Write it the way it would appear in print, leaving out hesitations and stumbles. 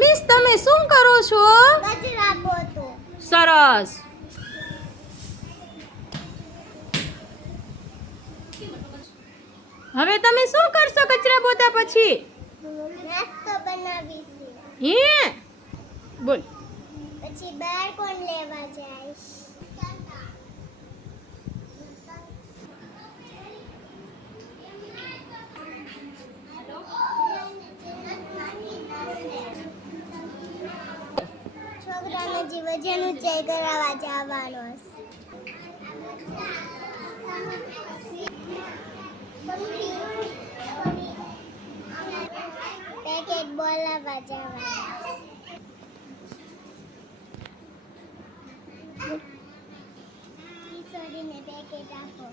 Miss તમે શું કરો છો? કચરા પોતું. સરસ. હવે તમે શું કરશો કચરા પોતા પછી? નાસ્તો બનાવીશું. હે બોલ. પછી બહાર કોણ લેવા જઈશ? છોકરાને જે વજન ઊંચાઈ કરાવવા જવાનો છે. પેકેટ બોલાવવા જવાનું. કિશોરીને પેકેટ આપો.